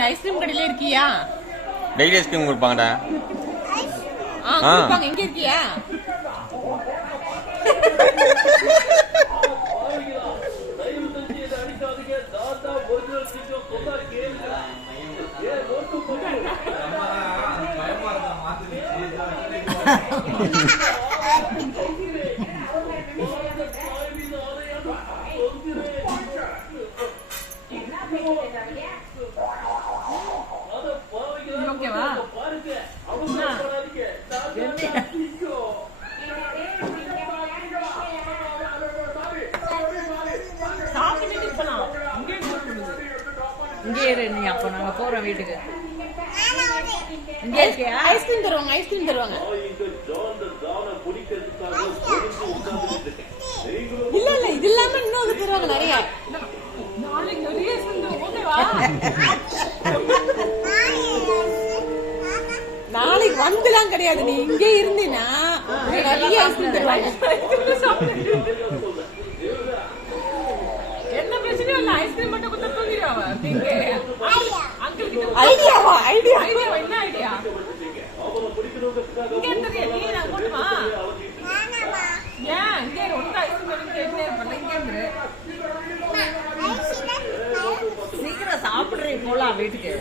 இந்த ஐஸ்கிரீம் கடையில இருக்கியா? டெய்லி ஐஸ்கிரீம் கொடுப்பாங்கடா. கொடுப்பாங்க. எங்க இருக்கியா? ஓகேவா? இங்கே இரு நீ. அப்ப நாங்க போறோம் வீட்டுக்கு. இங்கே இருக்கியா? ஐஸ்கிரீம் தருவாங்க. ஐஸ்கிரீம் தருவாங்க. இல்ல இல்ல இது இல்லாம இன்னொரு தருவாங்க நிறைய. நாளைக்கு நிறைய ஓகேவா? நாளைக்கு வந்துலாம் கிடையாது. நீ இங்கே இருந்தீனா நிறைய ஐஸ்கிரீம் தருவாங்க. என்ன பிரச்சனை இல்ல. ஐஸ்கிரீம் மட்டும் கொடுத்து தூங்கிடுவா. ஐடியாவா? ஐடியா என்ன ஐடியா? இங்க இருந்து நீ நான் போட்டுமா? ஏன் இங்கே ஒன்று ஐஸ்கிரீம் கேட்டே இருப்பேன். இங்க இருந்து சீக்கிரம் சாப்பிடுறீங்க போலாம் வீட்டுக்கு.